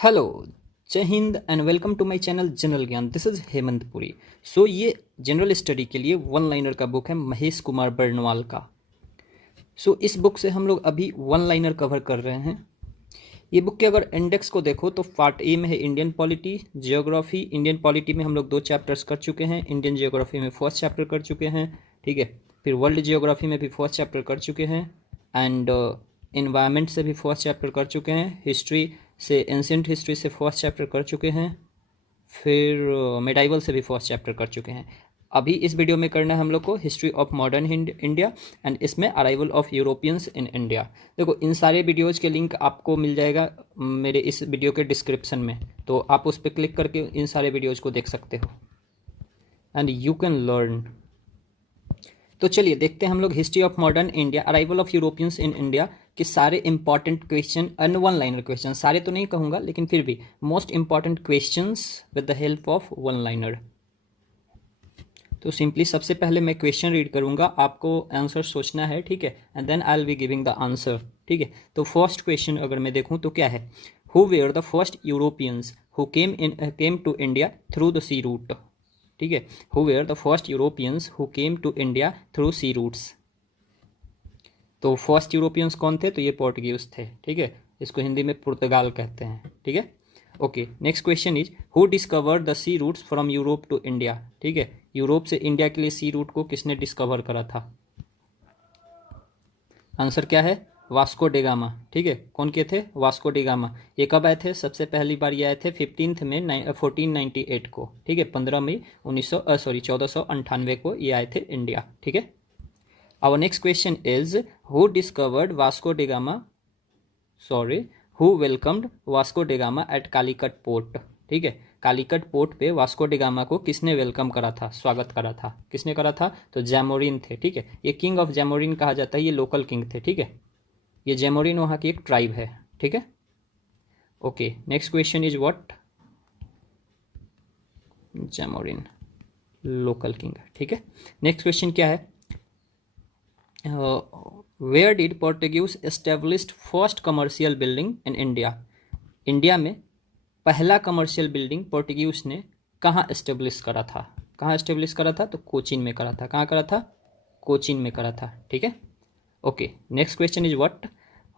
Hello, Jai Hind and welcome to my channel general ज्ञान। This is Hemant Puri. So ये general study के लिए वन लाइनर का बुक है महेश कुमार बर्नवाल का। इस बुक से हम लोग अभी वन लाइनर कवर कर रहे हैं। ये बुक के अगर इंडेक्स को देखो तो पार्ट ए में है Indian polity, geography. Indian polity में हम लोग 2 चैप्टर्स कर चुके हैं, इंडियन जियोग्राफी में फर्स्ट चैप्टर कर चुके हैं, ठीक है। फिर वर्ल्ड जियोग्राफी में भी फर्स्ट चैप्टर कर चुके हैं एंड इन्वायरमेंट से भी फर्स्ट चैप्टर कर चुके हैं, हिस्ट्री से एंशिएंट हिस्ट्री से फर्स्ट चैप्टर कर चुके हैं, फिर मेडाइवल से भी फर्स्ट चैप्टर कर चुके हैं। अभी इस वीडियो में करना है हम लोग को history of modern India and इसमें arrival of Europeans in India. देखो, इन सारे वीडियोज़ के लिंक आपको मिल जाएगा मेरे इस वीडियो के डिस्क्रिप्शन में, तो आप उस पर क्लिक करके इन सारे वीडियोज़ को देख सकते हो एंड यू कैन लर्न। तो चलिए देखते हैं हम लोग history of modern India, arrival of Europeans in India के सारे important question and one liner question. सारे तो नहीं कहूँगा लेकिन फिर भी most important questions with the help of one liner. तो सिंपली सबसे पहले मैं क्वेश्चन रीड करूँगा, आपको आंसर सोचना है, ठीक है, and then I will be giving the answer, ठीक है। तो फर्स्ट क्वेश्चन अगर मैं देखूँ तो क्या है, who were the first Europeans who came to India through the sea route, ठीक है। Who were the first Europeans who came to India through sea routes. तो फर्स्ट यूरोपियंस कौन थे? तो ये पोर्टुगीज थे, ठीक है। इसको हिंदी में पुर्तगाल कहते हैं, ठीक है। Okay, next question is who discovered the sea routes from Europe to India, ठीक है। यूरोप से इंडिया के लिए सी रूट को किसने डिस्कवर करा था? आंसर क्या है? वास्को डिगामा, ठीक है। कौन के थे? Vasco da Gama. ये कब आए थे? सबसे पहली बार ये आए थे 15 मई 1498 को, ठीक है। 15 मई 1498 को ये आए थे इंडिया, ठीक है। Our next question is who discovered Vasco da Gama? Sorry, who welcomed Vasco da Gama at Calicut port? ठीक है, कालीकट पोर्ट पे वास्को डिगामा को किसने वेलकम करा था, स्वागत करा था? किसने करा था? तो जैमोरिन थे, ठीक है। ये किंग ऑफ जैमोरिन कहा जाता है, ये लोकल किंग थे, ठीक है। ये जैमोरिन वहाँ की एक ट्राइब है, ठीक है। Okay, next question is what? Zamorin local king, ठीक है। नेक्स्ट क्वेश्चन क्या है? Where did Portuguese established first commercial building in India? India में पहला कमर्शियल बिल्डिंग पोर्टुगीज ने कहाँ एस्टेब्लिश करा था? कहाँ एस्टेब्लिश करा था? तो कोचीन में करा था। कहाँ करा था? कोचीन में करा था, ठीक है। Okay, next question is what?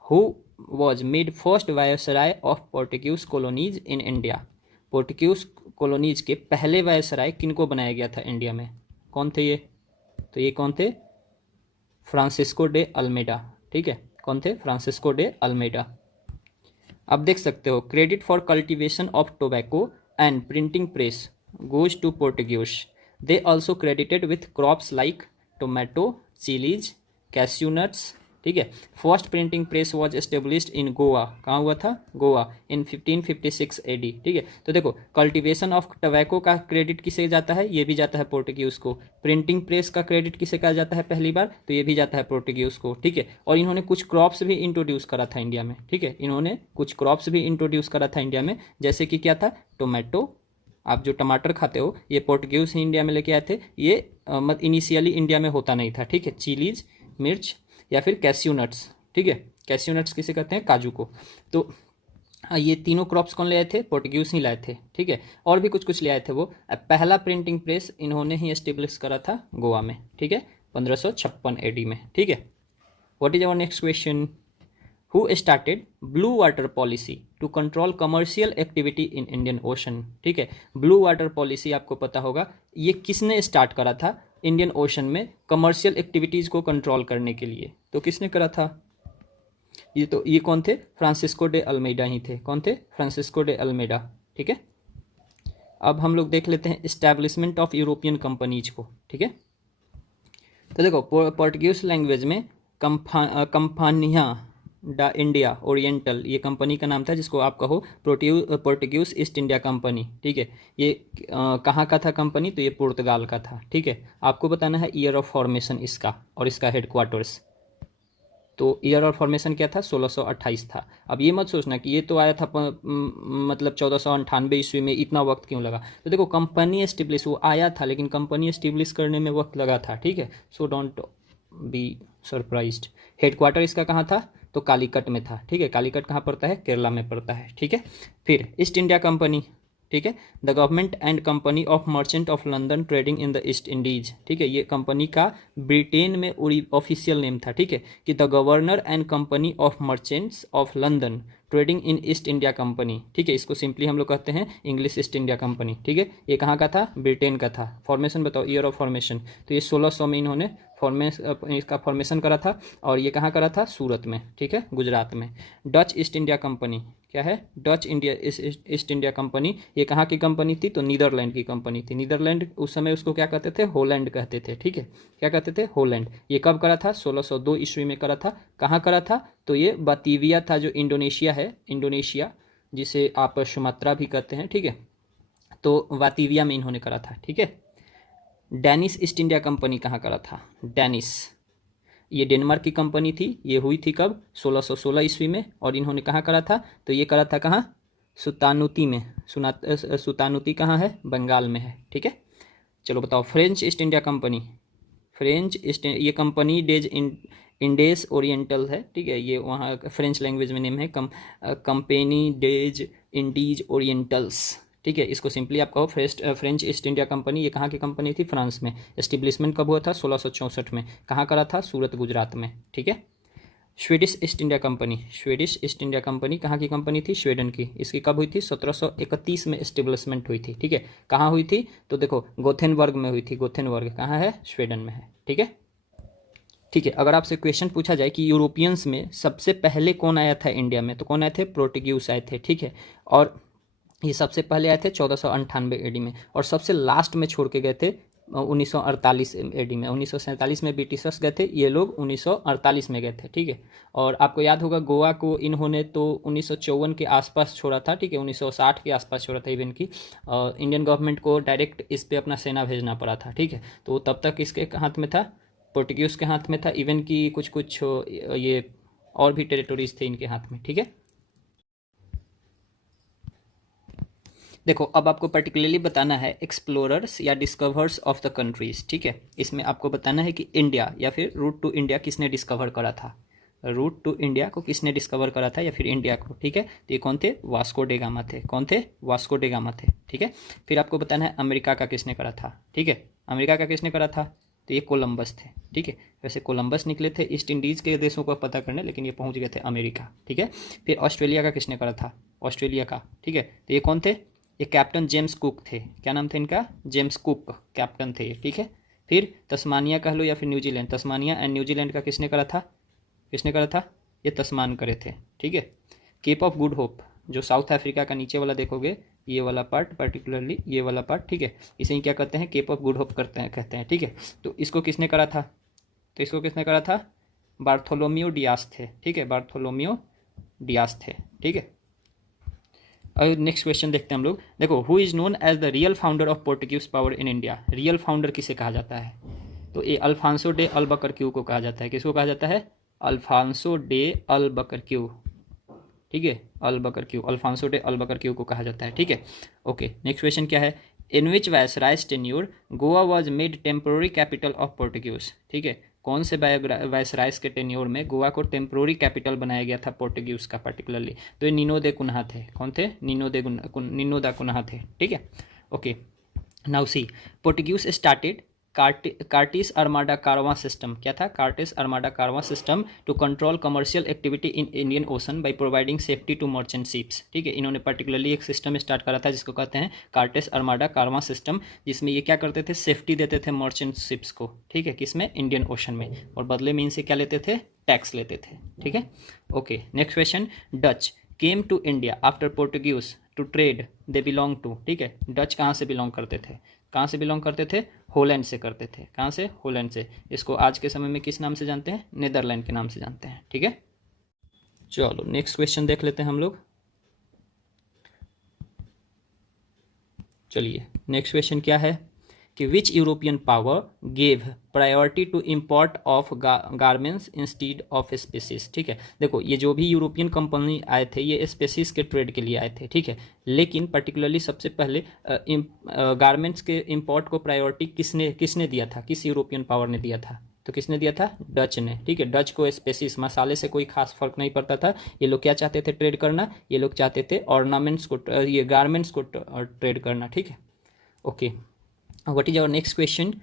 Who was made first viceroy of Portuguese colonies in India? Portuguese colonies के पहले वायसराय किनको बनाया गया था इंडिया में? कौन थे ये? तो ये कौन थे? फ्रांसिस्को डे अल्मेडा, ठीक है। कौन थे? Francisco de Almeida. अब देख सकते हो, credit for cultivation of tobacco and printing press goes to Portuguese. They also credited with crops like tomato, chillies, cashew nuts, ठीक है। First printing press was established in Goa. कहाँ हुआ था? गोवा, इन 1556 AD, ठीक है। तो देखो, कल्टीवेशन ऑफ टोबैको का क्रेडिट किसे जाता है? ये भी जाता है पोर्टुगीज को। प्रिंटिंग प्रेस का क्रेडिट किसे कहा जाता है पहली बार? तो ये भी जाता है पोर्टुगीज को, ठीक है। और इन्होंने कुछ क्रॉप्स भी इंट्रोड्यूस करा था इंडिया में, ठीक है। इन्होंने कुछ क्रॉप्स भी इंट्रोड्यूस करा था इंडिया में, जैसे कि क्या था? टोमेटो। आप जो टमाटर खाते हो ये पोर्टुगीज ही इंडिया में लेके आए थे। ये इनिशियली इंडिया में होता नहीं था, ठीक है। चिलीज, मिर्च, या फिर कैस्यू नट्स, ठीक है। कैस्यू नट्स किसे कहते हैं? काजू को। तो ये तीनों क्रॉप्स कौन ले आए थे? पोर्टुगीज ही लाए थे, ठीक है। और भी कुछ कुछ ले आए थे वो। पहला प्रिंटिंग प्रेस इन्होंने ही एस्टेब्लिश करा था गोवा में, ठीक है, 1556 AD में, ठीक है। What is our next question? Who started blue water policy to control commercial activity in Indian Ocean, ठीक है। ब्लू वाटर पॉलिसी आपको पता होगा, ये किसने स्टार्ट करा था इंडियन ओशन में कमर्शियल एक्टिविटीज़ को कंट्रोल करने के लिए? तो किसने करा था? ये कौन थे? फ्रांसिस्को डे अल्मेडा ही थे। कौन थे? फ्रांसिस्को डे अल्मेडा, ठीक है। अब हम लोग देख लेते हैं इस्टेब्लिशमेंट ऑफ यूरोपियन कंपनीज को, ठीक है। तो देखो, पोर्टुगीज लैंग्वेज में कंपानिया डा इंडिया ओरिएंटल, ये कंपनी का नाम था, जिसको आप कहो पोर्टुगीज ईस्ट इंडिया कंपनी, ठीक है। ये कहाँ का था कंपनी? तो ये पुर्तगाल का था, ठीक है। आपको बताना है ईयर ऑफ फॉर्मेशन इसका और इसका हेडक्वार्टर्स। तो ईयर ऑफ फॉर्मेशन क्या था? 1628 था। अब ये मत सोचना कि ये तो आया था मतलब 1498 ईस्वी में, इतना वक्त क्यों लगा? तो देखो, कंपनी एस्टेब्लिश वो आया था, लेकिन कंपनी एस्टेब्लिश करने में वक्त लगा था, ठीक है। So don't be surprised. Headquarter इसका कहाँ था? तो कालीकट में था, ठीक है। कालीकट कहाँ पड़ता है? केरला में पड़ता है, ठीक है। फिर ईस्ट इंडिया कंपनी, ठीक है, the government and company of merchant of London trading in the east Indies, ठीक है। ये कंपनी का ब्रिटेन में ऑफिशियल नेम था, ठीक है, कि the governor and company of merchants of London trading in east India company, ठीक है। इसको सिंपली हम लोग कहते हैं इंग्लिश ईस्ट इंडिया कंपनी, ठीक है। ये कहाँ का था? ब्रिटेन का था। फॉर्मेशन बताओ, ईयर ऑफ फॉर्मेशन। तो ये 1600 में इन्होंने इसका फॉर्मेशन करा था, और ये कहाँ करा था? सूरत में, ठीक है, गुजरात में। डच ईस्ट इंडिया कंपनी क्या है? Dutch India east India company, ये कहाँ की कंपनी थी? तो नीदरलैंड की कंपनी थी। नीदरलैंड उस समय उसको क्या कहते थे? होलैंड कहते थे, ठीक है। क्या कहते थे? होलैंड। ये कब करा था? 1602 ईस्वी में करा था। कहाँ करा था? तो ये बातिविया था, जो इंडोनेशिया है, इंडोनेशिया जिसे आप सुमात्रा भी कहते हैं, ठीक है। तो वातिविया में इन्होंने करा था, ठीक है। डेनिश ईस्ट इंडिया कंपनी कहाँ करा था? डेनिश, ये डेनमार्क की कंपनी थी। ये हुई थी कब? 1616 ईस्वी में। और इन्होंने कहाँ करा था? तो ये करा था कहाँ? सुतानुती में। सुतानुती कहाँ है? बंगाल में है, ठीक है। चलो बताओ, French east India company. French east, ये कंपनी डेज इंडेस ओरिएंटल है, ठीक है। ये वहाँ फ्रेंच लैंग्वेज में नेम है, कंपनी डेज इंडीज ओरिएंटल्स, ठीक है। इसको सिंपली आप कहो फ्रेंच ईस्ट इंडिया कंपनी। ये कहाँ की कंपनी थी? फ्रांस में। एस्टेब्लिशमेंट कब हुआ था? 1664 में। कहाँ करा था? सूरत, गुजरात में, ठीक है। Swedish east India company. Swedish east India company कहाँ की कंपनी थी? स्वीडन की। इसकी कब हुई थी? 1731 में एस्टेब्लिशमेंट हुई थी, ठीक है। कहाँ हुई थी? तो देखो गोथेनबर्ग में हुई थी। गोथेनबर्ग कहाँ है? स्वीडन में है, ठीक है। ठीक है, अगर आपसे क्वेश्चन पूछा जाए कि यूरोपियंस में सबसे पहले कौन आया था इंडिया में, तो कौन आए थे? पोर्टुगीज आए थे, ठीक है। और ये सबसे पहले आए थे 1498 एडी में, और सबसे लास्ट में छोड़ के गए थे 1948 एडी में। 1947 में ब्रिटिशर्स गए थे, ये लोग 1948 में गए थे, ठीक है। और आपको याद होगा गोवा को इन्होंने तो 1954 के आसपास छोड़ा था, ठीक है, 1960 के आसपास छोड़ा था इवन की। इंडियन गवर्नमेंट को डायरेक्ट इस पर अपना सेना भेजना पड़ा था, ठीक है। तो तब तक इसके हाथ में था, पोर्टुगीज के हाथ में था, इवन की कुछ कुछ ये और भी टेरिटोरीज थे इनके हाथ में, ठीक है। देखो, अब आपको पर्टिकुलरली बताना है एक्सप्लोरर्स या डिस्कवर्स ऑफ द कंट्रीज, ठीक है। इसमें आपको बताना है कि इंडिया या फिर रूट टू इंडिया किसने डिस्कवर करा था। रूट टू इंडिया को किसने डिस्कवर करा था, या फिर इंडिया को, ठीक है। तो ये कौन थे? वास्को डे गामा थे। कौन थे? वास्को डे गामा थे, ठीक है। फिर आपको बताना है अमेरिका का किसने करा था, ठीक है। अमेरिका का किसने करा था? तो ये कोलंबस थे, ठीक है। वैसे कोलंबस निकले थे ईस्ट इंडीज़ के देशों को पता करने, लेकिन ये पहुंच गए थे अमेरिका, ठीक है। फिर ऑस्ट्रेलिया का किसने करा था? ऑस्ट्रेलिया का, ठीक है। तो ये कौन थे? ये कैप्टन जेम्स कुक थे। क्या नाम था इनका? जेम्स कुक कैप्टन थे, ठीक है। फिर तस्मानिया कह लो या फिर न्यूजीलैंड, तस्मानिया एंड न्यूजीलैंड का किसने करा था? किसने करा था? ये तस्मान करे थे, ठीक है। केप ऑफ गुड होप, जो साउथ अफ्रीका का नीचे वाला देखोगे, ये वाला पार्ट, पर्टिकुलरली ये वाला पार्ट, ठीक है, इसे ही क्या कहते हैं? केप ऑफ गुड होप करते हैं, कहते हैं, ठीक है। तो इसको किसने करा था? तो इसको किसने करा था? बार्थोलोमियो डियास थे, ठीक है। बार्थोलोमियो डियास थे, ठीक है। अब नेक्स्ट क्वेश्चन देखते हैं हम लोग। देखो, who is known as the real founder of Portuguese power in India. Real founder किसे कहा जाता है? तो ये अल्फांसो डे अल्बकरक्यू को कहा जाता है। किसको कहा जाता है? अल्फांसो डे अल्बकरक्यू, ठीक है। अल्बकरक्यू, अल्फांसो डे अल्बकरक्यू को कहा जाता है, ठीक है। ओके, नेक्स्ट क्वेश्चन क्या है? In which viceroy's tenure Goa was made temporary capital of Portuguese, ठीक है। कौन से वायसरायज के टेन्योर में गोवा को टेम्पोररी कैपिटल बनाया गया था पोर्टुगीज का पर्टिकुलरली? तो ये नीनो दे कुन्हा थे। कौन थे? नीनो दा कुन्हा थे, ठीक है। Okay, now see, Portuguese started cartaz armada caravan system. क्या था? Cartaz armada caravan system to control commercial activity in Indian Ocean by providing safety to merchant ships, ठीक है। इन्होंने पर्टिकुलरली एक सिस्टम स्टार्ट करा था जिसको कहते हैं कार्टिस अर्माडा कारवां सिस्टम, जिसमें ये क्या करते थे? सेफ्टी देते थे मर्चेंट शिप्स को, ठीक है। किसमें? इंडियन ओशन में। और बदले में इनसे क्या लेते थे? टैक्स लेते थे, ठीक है। Okay, next question. Dutch came to India after Portuguese to trade they belong to, ठीक है। डच कहाँ से बिलोंग करते थे? कहाँ से बिलोंग करते थे? होलैंड से करते थे। कहाँ से? होलैंड से। इसको आज के समय में किस नाम से जानते हैं? नीदरलैंड के नाम से जानते हैं, ठीक है। चलो नेक्स्ट क्वेश्चन देख लेते हैं हम लोग। चलिए, नेक्स्ट क्वेश्चन क्या है कि which European power gave priority to import of garments instead of spices, ठीक है। देखो, ये जो भी यूरोपियन कंपनी आए थे ये स्पेसीज के ट्रेड के लिए आए थे, ठीक है। लेकिन पर्टिकुलरली सबसे पहले गारमेंट्स के इम्पोर्ट को प्रायोरिटी किसने दिया था? किस यूरोपियन पावर ने दिया था? तो किसने दिया था? डच ने। ठीक है, डच को स्पेसिस मसाले से कोई खास फर्क नहीं पड़ता था। ये लोग क्या चाहते थे? ट्रेड करना। ये लोग चाहते थे ऑर्नामेंट्स को, ये गारमेंट्स को ट्रेड करना। ठीक है, okay. What is our next question?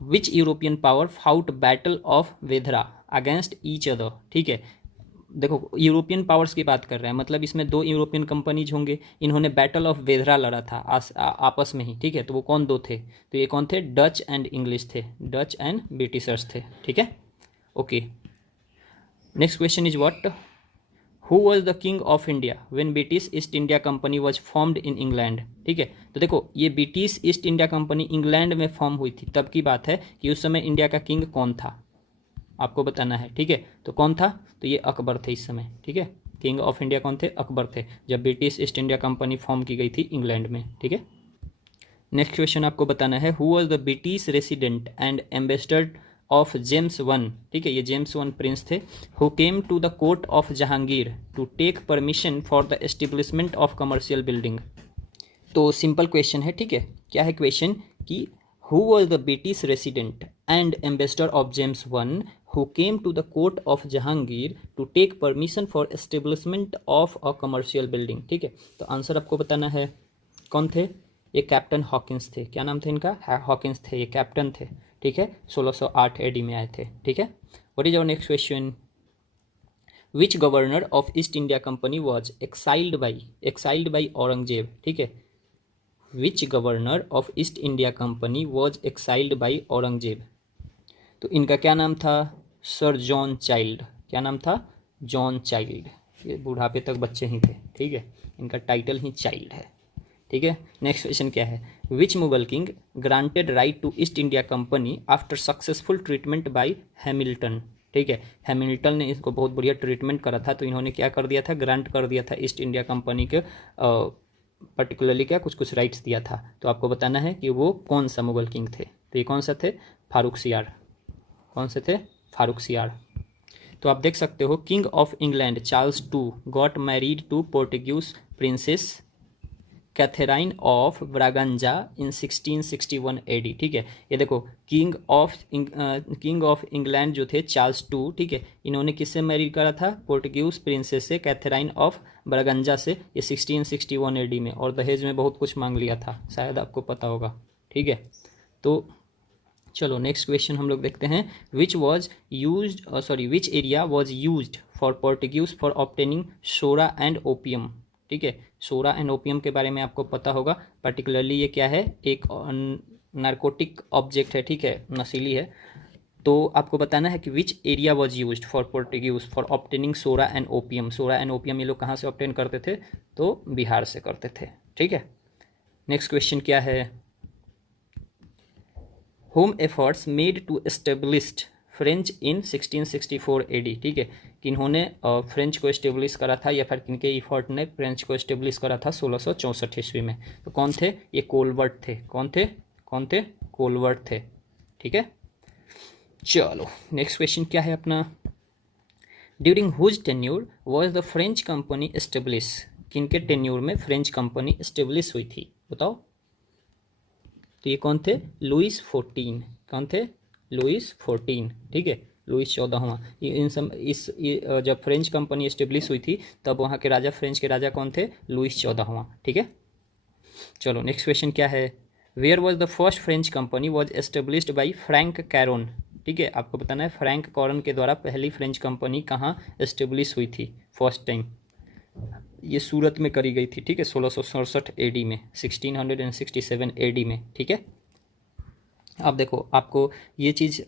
Which European power fought battle of Bedara against each other? ठीक है, देखो यूरोपियन पावर्स की बात कर रहे हैं, मतलब इसमें दो यूरोपियन कंपनीज होंगे, इन्होंने बैटल ऑफ वेधरा लड़ा था आपस में ही। ठीक है, तो वो कौन दो थे? तो ये कौन थे? डच एंड इंग्लिश थे, डच एंड ब्रिटिशर्स थे। ठीक है, okay. Next question is what? Who was the king of India when British east India Company was formed in England? ठीक है, तो देखो ये British east India company England में फॉर्म हुई थी, तब की बात है कि उस समय इंडिया का किंग कौन था, आपको बताना है। ठीक है, तो कौन था? तो ये अकबर थे इस समय। ठीक है, किंग ऑफ इंडिया कौन थे? अकबर थे, जब British east India company form की गई थी इंग्लैंड में। ठीक है, नेक्स्ट क्वेश्चन आपको बताना है, who was the British resident and ambassador of James one? ठीक है, ये जेम्स वन प्रिंस थे, who came to the court of Jahangir to take permission for the establishment of commercial building. तो सिंपल क्वेश्चन है। ठीक है, क्या है क्वेश्चन कि who was the British resident and ambassador of James one who came to the court of Jahangir to take permission for establishment of a commercial building। ठीक है, तो आंसर आपको बताना है। कौन थे? ये कैप्टन हॉकिंस थे। क्या नाम था इनका? हॉकिंस थे, ये कैप्टन थे। ठीक है, 1608 एडी में आए थे। ठीक है, what is our next question? Which governor of East India Company was exiled by Aurangzeb? ठीक है, which governor of East India Company was exiled by Aurangzeb? तो इनका क्या नाम था? Sir John Child. क्या नाम था? John Child. ये बुढ़ापे तक बच्चे ही थे। ठीक है, इनका टाइटल ही चाइल्ड है। ठीक है, नेक्स्ट क्वेश्चन क्या है? Which Mughal king granted right to East India Company after successful treatment by Hamilton? ठीक है, हैमिल्टन ने इसको बहुत बढ़िया ट्रीटमेंट करा था, तो इन्होंने क्या कर दिया था? ग्रांट कर दिया था ईस्ट इंडिया कंपनी के पर्टिकुलरली क्या कुछ कुछ राइट्स दिया था। तो आपको बताना है कि वो कौन सा मुगल किंग थे। तो ये कौन सा थे? फारूक सियार। कौन से थे? फारूक सियार। तो आप देख सकते हो, king of England Charles two got married to Portuguese princess Catherine of Braganza in 1661 AD. ठीक है, ये देखो किंग ऑफ इंग्लैंड जो थे चार्ल्स टू, ठीक है, इन्होंने किससे मैरिड करा था? पोर्टुगीज प्रिंसेस से, कैथेराइन ऑफ ब्रागंजा से, ये 1661 एडी में, और दहेज में बहुत कुछ मांग लिया था, शायद आपको पता होगा। ठीक है, तो चलो नेक्स्ट क्वेश्चन हम लोग देखते हैं। Which area was used for Portuguese for obtaining sora and opium? ठीक है, सोरा एंड ओपियम के बारे में आपको पता होगा। पर्टिकुलरली ये क्या है? एक नार्कोटिक ऑब्जेक्ट है। ठीक है, नशीली है। तो आपको बताना है कि which area was used for Portuguese for obtaining sora and opium? Sora and opium ये लोग कहाँ से ऑब्टेन करते थे? तो बिहार से करते थे। ठीक है, नेक्स्ट क्वेश्चन क्या है? Whom efforts made to established French in 1664 AD. ठीक है, किन्होंने फ्रेंच को एस्टेब्लिश करा था, या फिर किनके इफर्ट ने फ्रेंच को एस्टेब्लिश करा था 1664 ईस्वी में? तो कौन थे? ये कोलवर्ट थे। कौन थे? कोलवर्ट थे। ठीक है, चलो नेक्स्ट क्वेश्चन क्या है अपना? During whose tenure was the French company establish? किनके टेन्यूर में फ्रेंच कंपनी एस्टेब्लिश हुई थी? बताओ। तो ये कौन थे? लुइस 14। कौन थे? लुइस 14। ठीक है, लुइस 14वां। जब फ्रेंच कंपनी एस्टेब्लिश हुई थी, तब वहाँ के राजा, फ्रेंच के राजा कौन थे? लुइस 14वां। ठीक है, चलो नेक्स्ट क्वेश्चन क्या है? Where was the first French company was established by Frank Caron? ठीक है, आपको बताना है फ्रैंक कैरोन के द्वारा पहली फ्रेंच कंपनी कहाँ एस्टेब्लिश हुई थी फर्स्ट टाइम? ये सूरत में करी गई थी। ठीक है, 1667 एडी में, 1667 एडी में। ठीक है, अब देखो आपको ये चीज़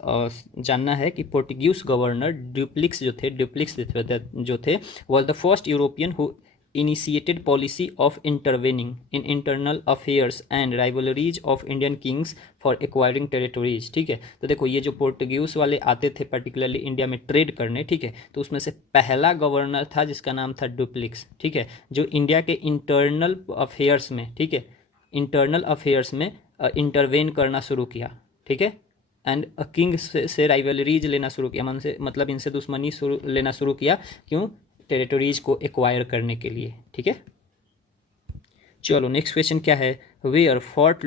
जानना है कि पोर्टुगीज गवर्नर ड्यूप्लिक्स जो थे was the first European who initiated policy of intervening in internal affairs and rivalries of Indian Kings for acquiring territories. ठीक है, तो देखो ये जो पोर्टुगीज वाले आते थे पर्टिकुलरली इंडिया में ट्रेड करने, ठीक है, तो उसमें से पहला गवर्नर था जिसका नाम था ड्यूप्लिक्स। ठीक है, जो इंडिया के इंटरनल अफेयर्स में, ठीक है, इंटरनल अफेयर्स में इंटरवेन करना शुरू किया। ठीक है, एंड किंग से राइवलरीज लेना शुरू किया, मतलब इनसे दुश्मनी लेना शुरू किया। क्यों? टेरिटोरीज को एक्वायर करने के लिए। ठीक है, चलो नेक्स्ट क्वेश्चन क्या है? Where Fort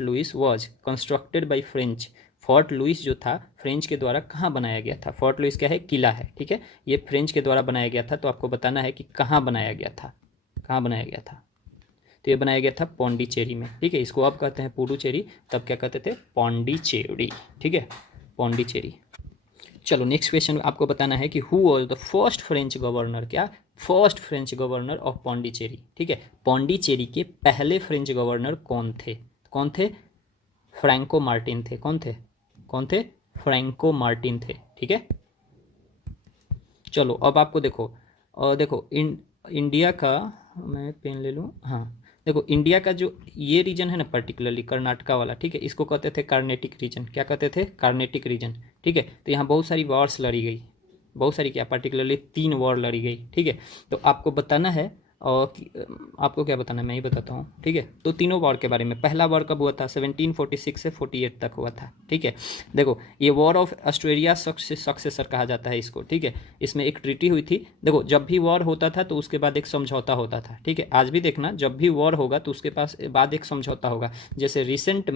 Louis was constructed by French Fort Louis जो था फ्रेंच के द्वारा कहाँ बनाया गया था। फोर्ट लुइस क्या है, किला है, ठीक है, ये फ्रेंच के द्वारा बनाया गया था। तो आपको बताना है कि कहाँ बनाया गया था, कहाँ बनाया गया था। तो ये बनाया गया था पौंडीचेरी में, ठीक है। इसको अब कहते हैं पुडुचेरी, तब क्या कहते थे, पौंडीचेरी, ठीक है, पौंडीचेरी। चलो नेक्स्ट क्वेश्चन आपको बताना है कि who was the first French governor, क्या, first French governor of Pondicherry, ठीक है। पौंडीचेरी के पहले फ्रेंच गवर्नर कौन थे, कौन थे, फ्रैंको मार्टिन थे, कौन थे, कौन थे, फ्रैंको मार्टिन थे, ठीक है। चलो अब आपको देखो, देखो इंडिया का, मैं पेन ले लूँ, हाँ देखो इंडिया का जो ये रीजन है ना, पर्टिकुलरली कर्नाटका वाला, ठीक है, इसको कहते थे कार्नेटिक रीजन, क्या कहते थे, कार्नेटिक रीजन, ठीक है। तो यहाँ बहुत सारी वॉर्स लड़ी गई, बहुत सारी, क्या, पर्टिकुलरली 3 वॉर लड़ी गई, ठीक है। तो आपको बताना है, और आपको क्या बताना है, मैं ही बताता हूँ, ठीक है। तो तीनों वॉर के बारे में, पहला वॉर कब हुआ था, 1746 से 48 तक हुआ था, ठीक है। देखो ये वॉर ऑफ ऑस्ट्रेलिया सक्सेसर कहा जाता है इसको, ठीक है। इसमें एक ट्रीटी हुई थी। देखो जब भी वॉर होता था तो उसके बाद एक समझौता होता था, ठीक है। आज भी देखना, जब भी वॉर होगा तो उसके पास बाद एक समझौता होगा। जैसे रिसेंट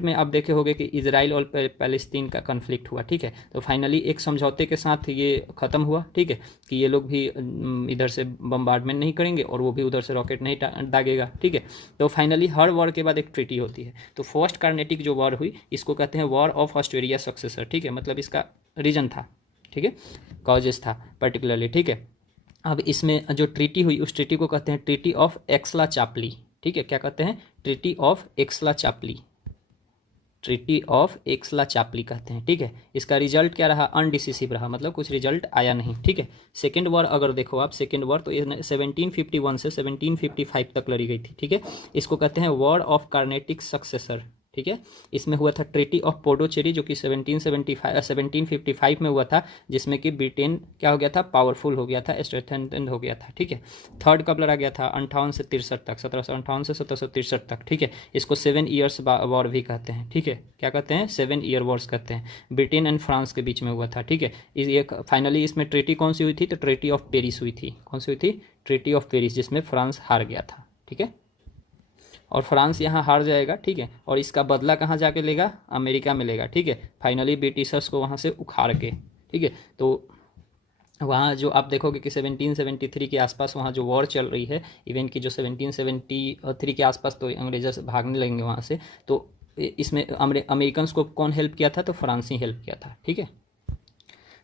में आप देखे होंगे कि इजराइल और पैलेस्तीन का कन्फ्लिक्ट हुआ, ठीक है। तो फाइनली एक समझौते के साथ ये ख़त्म हुआ, ठीक है, कि ये लोग भी इधर से बम्बार्डमेंट नहीं करेंगे और वो भी उधर से रॉकेट नहीं दागेगा, ठीक है। तो फाइनली हर वॉर के बाद एक ट्रीटी होती है। तो फर्स्ट कार्नेटिक जो वॉर हुई इसको कहते हैं वॉर ऑफ ऑस्ट्रेलिया सक्सेसर, ठीक है, मतलब इसका रीजन था, ठीक है, कॉजेस था पर्टिकुलरली, ठीक है। अब इसमें जो ट्रीटी हुई उस ट्रीटी को कहते हैं ट्रीटी ऑफ एक्सला चापली, ठीक है, क्या कहते हैं, treaty of Aix-la-Chapelle, treaty of Aix-la-Chapelle कहते हैं, ठीक है। इसका रिजल्ट क्या रहा, अनडिसिसिव रहा, मतलब कुछ रिजल्ट आया नहीं, ठीक है। सेकेंड वॉर अगर देखो आप, सेकेंड वॉर तो 1751 से 1755 तक लड़ी गई थी, ठीक है। इसको कहते हैं वॉर ऑफ कार्नेटिक सक्सेसर, ठीक है। इसमें हुआ था ट्रीटी ऑफ पोडोचेरी जो कि 1755 में हुआ था, जिसमें कि ब्रिटेन क्या हो गया था, पावरफुल हो गया था, स्ट्रेंथेंड हो गया था, ठीक है। थर्ड कब लड़ा गया था, 58 से 63 तक, 1758 से 1763 तक, ठीक है। इसको 7 ईयर्स वॉर भी कहते हैं, ठीक है, क्या कहते हैं, 7 ईयर वॉर्स कहते हैं। ब्रिटेन एंड फ्रांस के बीच में हुआ था, ठीक है। ये फाइनली इसमें ट्रीटी कौन सी हुई थी, तो ट्रीटी ऑफ पेरिस हुई थी, कौन सी हुई थी, ट्रीटी ऑफ पेरिस, जिसमें फ्रांस हार गया था, ठीक है। और फ्रांस यहाँ हार जाएगा, ठीक है, और इसका बदला कहाँ जाके लेगा, अमेरिका में लेगा, ठीक है, फाइनली ब्रिटिशर्स को वहाँ से उखाड़ के, ठीक है। तो वहाँ जो आप देखोगे कि 1773 के आसपास वहाँ जो वॉर चल रही है, इवन की जो 1773 के आसपास तो अंग्रेज़ भागने लगेंगे वहाँ से। तो इसमें अमेरिकन को कौन हेल्प किया था, तो फ्रांस ही हेल्प किया था, ठीक है।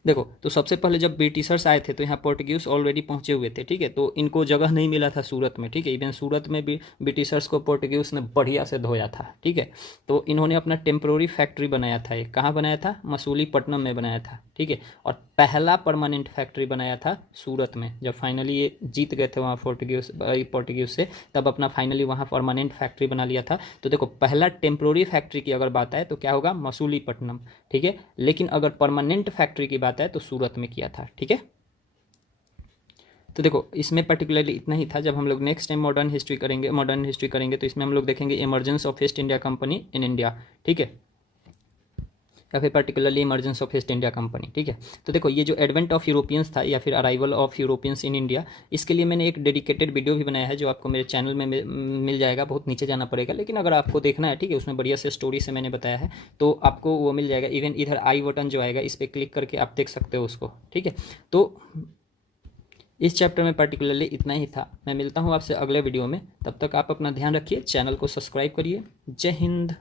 देखो तो सबसे पहले जब ब्रिटिशर्स आए थे तो यहाँ पोर्टुगीज ऑलरेडी पहुँचे हुए थे, ठीक है। तो इनको जगह नहीं मिला था सूरत में, ठीक है। इवन सूरत में भी ब्रिटिशर्स को पोर्टुगीज ने बढ़िया से धोया था, ठीक है। तो इन्होंने अपना टेम्प्रोरी फैक्ट्री बनाया था, ये कहाँ बनाया था, मसूलीपट्टनम में बनाया था, ठीक है। और पहला परमानेंट फैक्ट्री बनाया था सूरत में। जब फाइनली ये जीत गए थे वहाँ पोर्टुगीज से, तब अपना फाइनली वहाँ परमानेंट फैक्ट्री बना लिया था। तो देखो पहला टेम्प्रोरी फैक्ट्री की अगर बात आए तो क्या होगा, मसूलीपट्टनम, ठीक है। लेकिन अगर परमानेंट फैक्ट्री की बात है तो सूरत में किया था, ठीक है। तो देखो इसमें पर्टिकुलरली इतना ही था। जब हम लोग नेक्स्ट टाइम मॉडर्न हिस्ट्री करेंगे तो इसमें हम लोग देखेंगे emergence of East India company in India, ठीक है, या फिर particularly emergence of East India company, ठीक है। तो देखो ये जो एडवेंट ऑफ यूरोपियंस था या फिर arrival of Europeans in India, इसके लिए मैंने एक डेडिकेटेड वीडियो भी बनाया है जो आपको मेरे चैनल में मिल जाएगा। बहुत नीचे जाना पड़ेगा, लेकिन अगर आपको देखना है, ठीक है, उसमें बढ़िया से स्टोरी से मैंने बताया है, तो आपको वो मिल जाएगा। इवन इधर आई बटन जो आएगा इस पर क्लिक करके आप देख सकते हो उसको, ठीक है। तो इस चैप्टर में पर्टिकुलरली इतना ही था। मैं मिलता हूँ आपसे अगले वीडियो में, तब तक आप अपना ध्यान रखिए, चैनल को सब्सक्राइब करिए। जय हिंद।